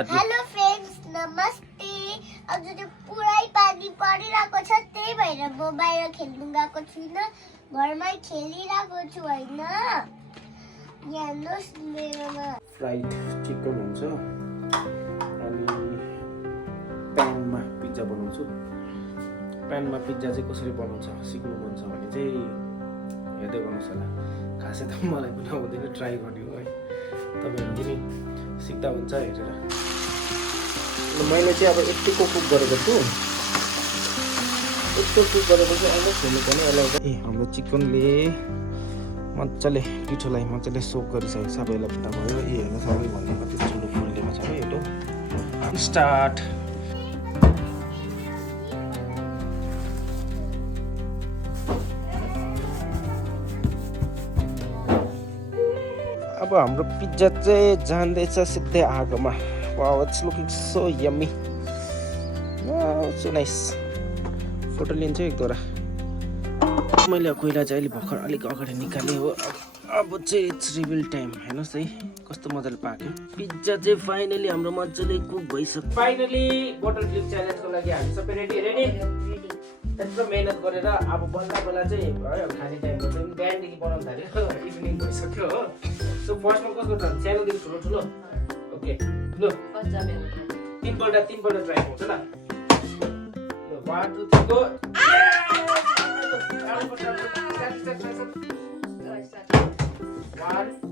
Hello friends नमस्ते। आज चाहिँ पुरै पानी परिरहेको छ, त्यही भएर म बाहिर खेल्नु गएको छुइनँ, घरमै खेलिरहेको छु हैन। यहाँ हेर्नुहोस् मेरोमा फ्राइड चिकन हुन्छ अनि प्यानमा पिज्जा बनाउँछु। प्यानमा पिज्जा चाहिँ कसरी बनाउँछ सिक्नु मन छ भने चाहिँ हेर्दै गर्नुहोस् होला। खासै त मलाई पनि आउँदैन, ट्राई गर्ने हो है, तपाईँहरू पनि सिक्दा हुन्छ हेरेर। मैले चाहिँ अब यतिको कुक गरेको छु, यस्तो कुक गरेको चाहिँ अलग हुनु पनि अलग। ए हाम्रो चिकनले मजाले पिठोलाई मजाले सोक गरिसकेको छ, पहिला पुरा भयो। ए हेर्न सबैभन्दा कति ठुलो फुल्लेको छ है यो। स्टार्ट। अब हाम्रो पिज्जा चाहिँ जाँदैछ सिधै आगोमा। Wow, it's looking so yummy, so nice. Photo लिन्छु एक दुईवटा। मैले कोइला चाहिँ अहिले भर्खर अलिक अगाडि निकालेँ हो। अब चाहिँ इट्स रिभिल टाइम। हेर्नुहोस् है कस्तो मजाले पाक्यो पिज्जा चाहिँ। फाइनली हाम्रो मजाले कुक भइसक्यो। फाइनली बटर फ्लिप च्यालेन्जको लागि हामी सबै रेडी। त्यत्रो मेहनत गरेर अब बल्ल चाहिँ भयो खाने टाइममा चाहिँ बिहानदेखि बनाउनु थाल्यो, इभिनिङ भइसक्यो हो। सो फर्स्टमा कसको टर्न? सानोदेखि ठुलो। ओके लु तीनपल्ट ट्राई गर्छ ल। 1 2 3 गो। 1